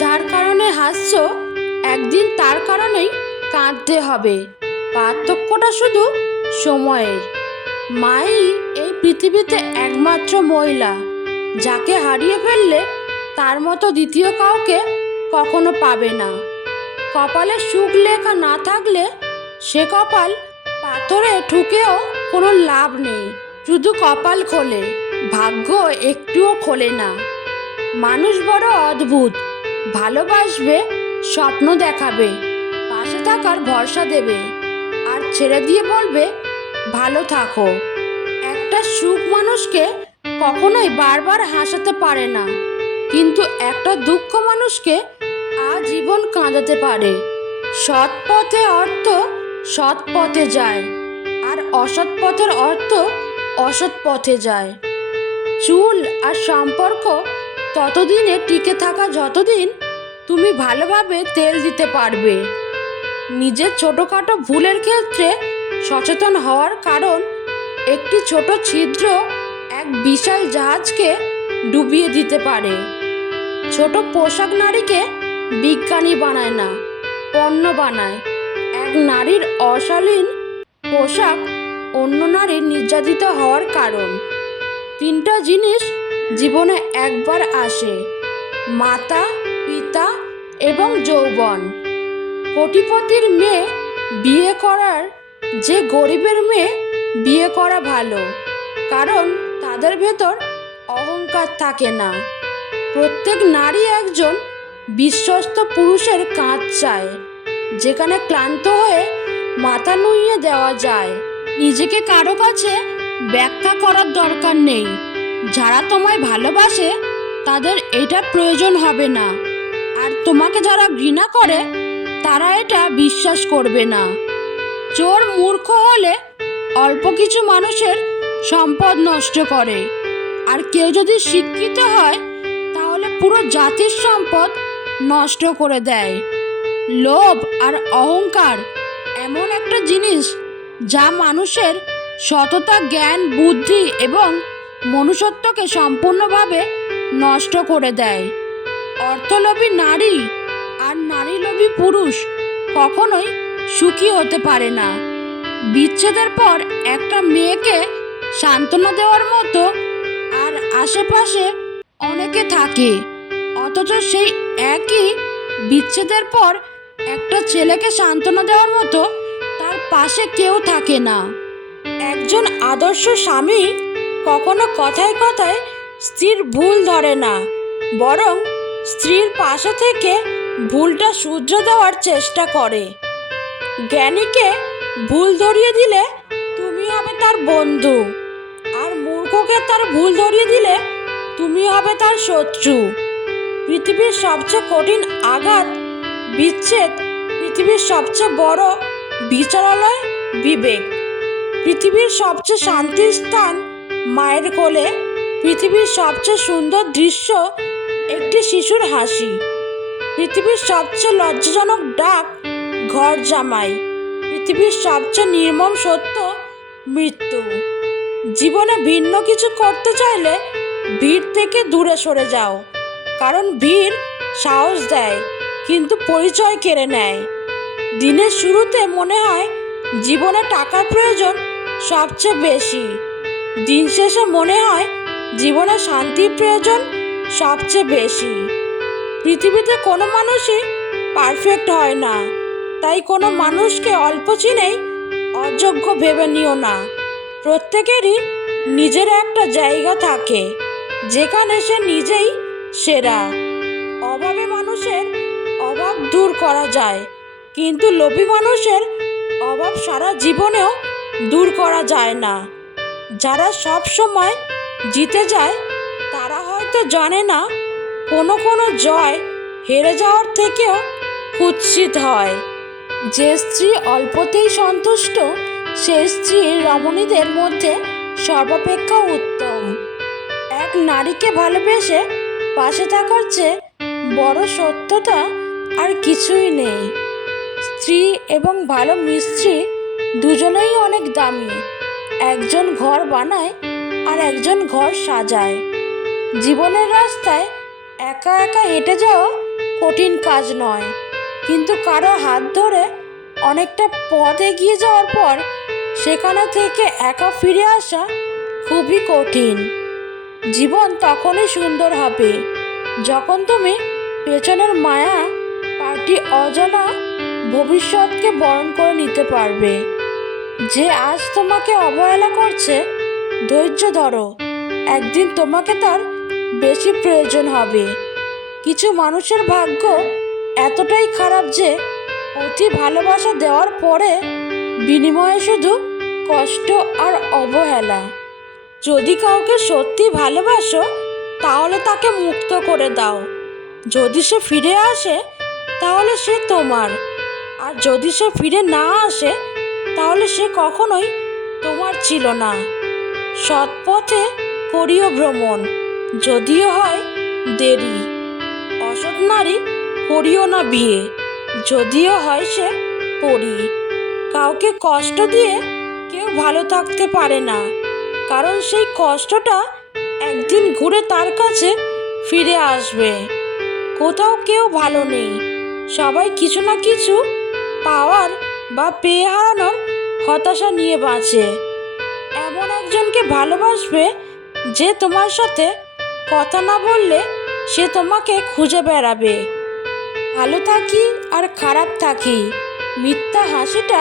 যার কারণে হাসছো একদিন তার কারণেই কাঁদতে হবে। পার্থক্যটা শুধু সময়ের। মাই এই পৃথিবীতে একমাত্র মহিলা, যাকে হারিয়ে ফেললে তার মতো দ্বিতীয় কাউকে কখনো পাবে না। কপালে সুখ লেখা না থাকলে সে কপাল পাথরে ঠুকেও কোনো লাভ নেই, শুধু কপাল খোলে, ভাগ্য একটুও খোলে না। মানুষ বড় অদ্ভুত ভালোবাসবে, স্বপ্ন দেখাবে, পাশে থাকার ভরসা দেবে আর ছেড়ে দিয়ে বলবে, ভালো থাকো। একটা সুখ মানুষকে কখনোই বারবার হাসাতে পারে না। কিন্তু একটা দুঃখ মানুষকে আজীবন কাঁদাতে পারে। সৎ পথে অর্থ সৎ পথে যায় আর অসৎ পথের অর্থ অসৎ পথে যায়। চুল আর সম্পর্ক ততদিনে টিকে থাকা যতদিন তুমি ভালোভাবে তেল দিতে পারবে। নিজের ছোটোখাটো ভুলের ক্ষেত্রে সচেতন হওয়ার কারণ একটি ছোট ছিদ্র এক বিশাল জাহাজকে ডুবিয়ে দিতে পারে। ছোট পোশাক নারীকে বিজ্ঞানী বানায় না, পণ্য বানায়। এক নারীর অশালীন পোশাক অন্য নারীর নির্যাতিত হওয়ার কারণ। তিনটা জিনিস জীবনে একবার আসে। মাতা, পিতা এবং যৌবন। কোটিপতির মেয়ে বিয়ে করার যে গরিবের মেয়ে বিয়ে করা ভালো, কারণ তাদের ভেতর অহংকার থাকে না। প্রত্যেক নারী একজন বিশ্বস্ত পুরুষের কাজ চায়, যেখানে ক্লান্ত হয়ে মাথা নুইয়ে দেওয়া যায়। নিজেকে কারও কাছে ব্যাখ্যা করার দরকার নেই। যারা তোমায় ভালোবাসে, তাদের এটা প্রয়োজন হবে না। আর তোমাকে যারা ঘৃণা করে, তারা এটা বিশ্বাস করবে না। চোর মূর্খ হলে অল্প কিছু মানুষের সম্পদ নষ্ট করে। আর কেউ যদি শিক্ষিত হয়, তাহলে পুরো জাতির সম্পদ নষ্ট করে দেয়। লোভ আর অহংকার এমন একটা জিনিস যা মানুষের সততা, জ্ঞান, বুদ্ধি এবং মনুষ্যত্বকে সম্পূর্ণভাবে নষ্ট করে দেয়। অর্থলোভী নারী আর নারীলোভী পুরুষ কখনোই সুখী হতে পারে না। বিচ্ছেদের পর একটা মেয়েকে সান্ত্বনা দেওয়ার মতো আর আশেপাশে অনেকে থাকে। অথচ সেই একই বিচ্ছেদের পর একটা ছেলেকে সান্ত্বনা দেওয়ার মতো তার পাশে কেউ থাকে না। একজন আদর্শ স্বামী কখনো কথায় কথায় স্ত্রীর ভুল ধরে না, বরং স্ত্রীর পাশে থেকে ভুলটা শুধরে দেওয়ার চেষ্টা করে। জ্ঞানীকে ভুল ধরিয়ে দিলে তুমি হবে তার বন্ধু, আর মূর্খকে তার ভুল ধরিয়ে দিলে তুমি হবে তার শত্রু। পৃথিবীর সবচেয়ে কঠিন আঘাত, বিচ্ছেদ, পৃথিবীর সবচেয়ে বড় বিচারালয়, বিবেক। পৃথিবীর সবচেয়ে শান্তির স্থান মায়ের কোলে পৃথিবীর সবচেয়ে সুন্দর দৃশ্য একটি শিশুর হাসি। পৃথিবীর সবচেয়ে লজ্জাজনক ডাক ঘর জামাই। পৃথিবীর সবচেয়ে নির্মম সত্য মৃত্যু। জীবনে ভিন্ন কিছু করতে চাইলে ভিড় থেকে দূরে সরে যাও। কারণ ভিড় সাহস দেয়, কিন্তু পরিচয় কেড়ে নেয়। দিনের শুরুতে মনে হয় জীবনে টাকার প্রয়োজন সবচেয়ে বেশি। দিন শেষে মনে হয় জীবনে শান্তির প্রয়োজন সবচেয়ে বেশি। পৃথিবীতে কোনো মানুষই পারফেক্ট হয় না। তাই কোনো মানুষকে অল্প চিনেই অযোগ্য ভেবে নিও না। প্রত্যেকেরই নিজের একটা জায়গা থাকে, যেখানে সে নিজেই সেরা। অভাবে মানুষের অভাব দূর করা যায়, কিন্তু লোভী মানুষের অভাব সারা জীবনেও দূর করা যায় না। যারা সব সময় জিতে যায়, তারা হয়তো জানে না, কোনো কোনো জয় হেরে যাওয়ার থেকেও কুৎসিত হয়। যে স্ত্রী অল্পতেই সন্তুষ্ট, সে স্ত্রী রমণীদের মধ্যে সর্বাপেক্ষা উত্তম। এক নারীকে ভালোবেসে পাশে থাকার চেয়ে বড় সত্যতা আর কিছুই নেই। স্ত্রী এবং ভালো মিস্ত্রি দুজনেই অনেক দামি। একজন ঘর বানায় আর একজন ঘর সাজায়। জীবনের রাস্তায় একা একা হেঁটে যাওয়া কঠিন কাজ নয়। কিন্তু কারও হাত ধরে অনেকটা পথ এগিয়ে যাওয়ার পর সেখানে থেকে একা ফিরে আসা খুবই কঠিন। জীবন তখনই সুন্দর হবে, যখন তুমি পেছনের মায়া পার্টি অজানা ভবিষ্যৎকে বরণ করে নিতে পারবে। যে আজ তোমাকে অবহেলা করছে, ধৈর্য ধরো। একদিন তোমাকে তার বেশি প্রয়োজন হবে। কিছু মানুষের ভাগ্য এতটাই খারাপ যে অতি ভালোবাসা দেওয়ার পরে বিনিময়ে শুধু কষ্ট আর অবহেলা। যদি কাউকে সত্যি ভালোবাসো, তাহলে তাকে মুক্ত করে দাও। যদি সে ফিরে আসে, তাহলে সে তোমার। আর যদি সে ফিরে না আসে তাহলে সে কখনোই তোমার ছিল না। সৎ পথে করিও ভ্রমণ, যদিও হয় দেরি। অসৎ নারী করিও না বিয়ে, যদিও হয় সে পড়ি কাউকে কষ্ট দিয়ে কেউ ভালো থাকতে পারে না, কারণ সেই কষ্টটা একদিন ঘুরে তার কাছে ফিরে আসবে। কোথাও কেউ ভালো নেই, সবাই কিছু না কিছু পাওয়ার বা পেয়ে হারানোর হতাশা নিয়ে বাঁচে। এমন একজনকে ভালোবাসবে যে তোমার সাথে কথা না বললে সে তোমাকে খুঁজে বেড়াবে। ভালো থাকি আর খারাপ থাকি, মিথ্যা হাসিটা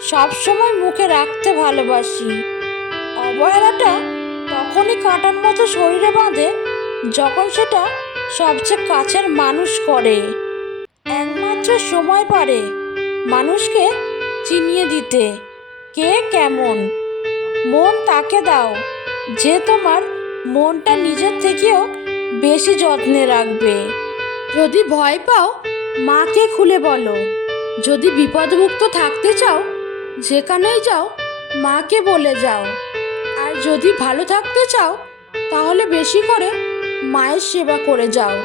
সবসময় মুখে রাখতে ভালোবাসি। অবহেলাটা তখনই কাটার মতো শরীরে বাঁধে যখন সেটা সবচেয়ে কাছের মানুষ করে। একমাত্র সময় পারে মানুষকে চিনিয়ে দিতে। কে কেমন? মন তাকে দাও, যে তোমার মনটা নিজের থেকেও বেশি যত্নে রাখবে। যদি ভয় পাও, মাকে খুলে বলো। যদি বিপদমুক্ত থাকতে চাও, যেখানেই যাও, মাকে বলে যাও। আর যদি ভালো থাকতে চাও, তাহলে বেশি করে মায়ের সেবা করে যাও।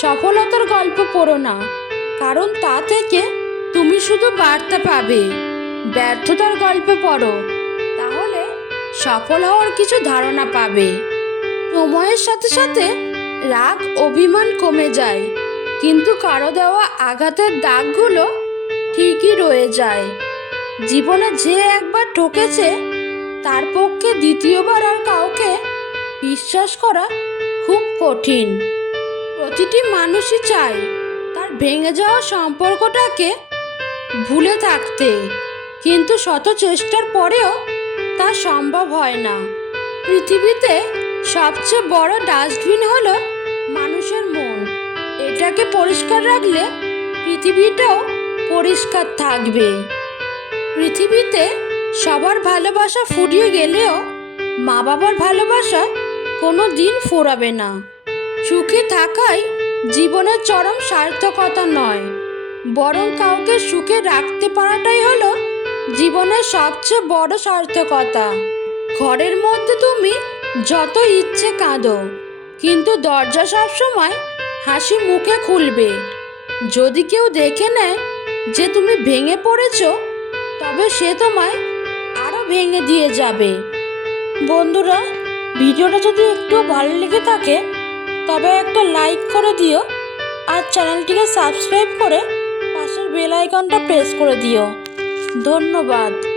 সফলতার গল্প পড়ো না, কারণ তা থেকে তুমি শুধু বার্তা পাবে। ব্যর্থতার গল্প পড়ো। তাহলে সফল হওয়ার কিছু ধারণা পাবে। সময়ের সাথে সাথে রাগ, অভিমান কমে যায়। কিন্তু কারও দেওয়া আঘাতের দাগগুলো ঠিকই রয়ে যায়। জীবনে যে একবার ঠকেছে, তার পক্ষে দ্বিতীয়বার আর কাউকে বিশ্বাস করা খুব কঠিন। প্রতিটি মানুষই চায় তার ভেঙে যাওয়া সম্পর্কটাকে ভুলে থাকতে। কিন্তু শত চেষ্টার পরেও তা সম্ভব হয় না। পৃথিবীতে সবচেয়ে বড় ডাস্টবিন হলো মানুষের মন। এটাকে পরিষ্কার রাখলে পৃথিবীটাও পরিষ্কার থাকবে। পৃথিবীতে সবার ভালোবাসা ফুরিয়ে গেলেও মা বাবার ভালোবাসা কোনো দিন ফোরাবে না। সুখে থাকাই জীবনের চরম সার্থকতা নয়, বরং কাউকে সুখে রাখতে পারাটাই হলো জীবনের সবচেয়ে বড় সার্থকতা। ঘরের মধ্যে তুমি যত ইচ্ছে কাঁদো, কিন্তু দরজা সবসময় হাসি মুখে খুলবে। যদি কেউ দেখে নেয় যে তুমি ভেঙে পড়েছো, তবে সে তোমায় আরও ভেঙে দিয়ে যাবে। বন্ধুরা, ভিডিওটা যদি একটু ভালো লেগে থাকে, তবে একটা লাইক করে দিও আর চ্যানেলটিকে সাবস্ক্রাইব করে পাশের বেল আইকনটা প্রেস করে দিও। ধন্যবাদ।